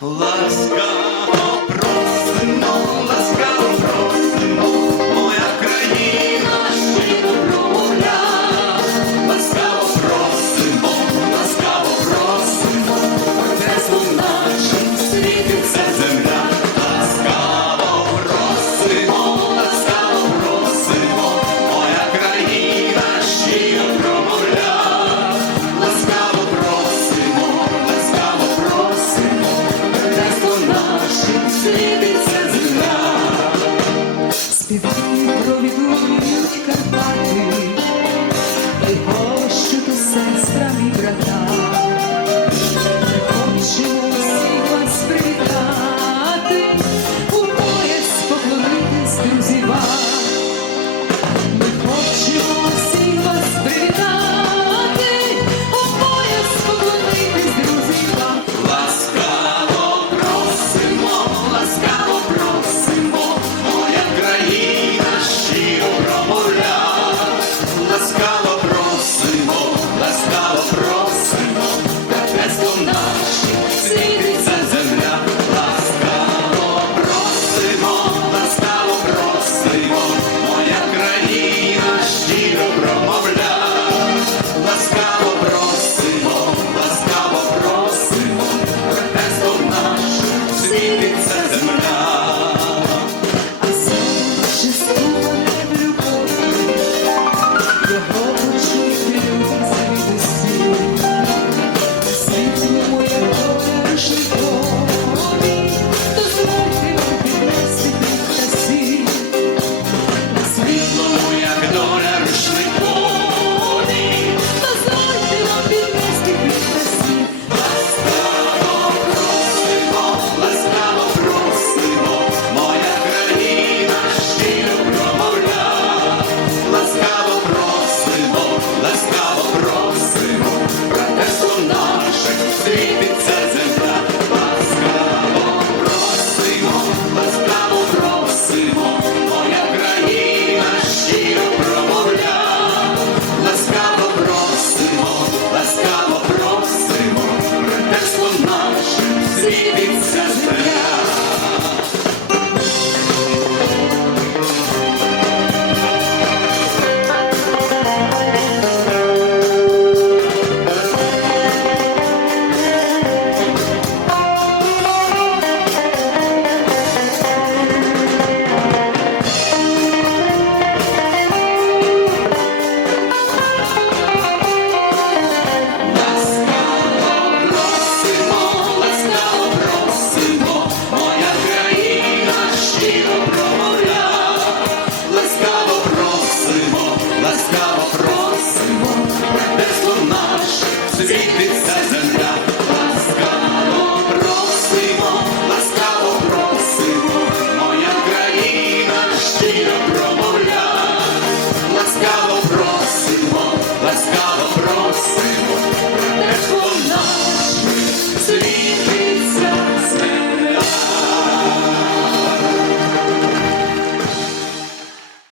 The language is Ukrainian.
Ласкаво просимо, ласкаво Sing просимо,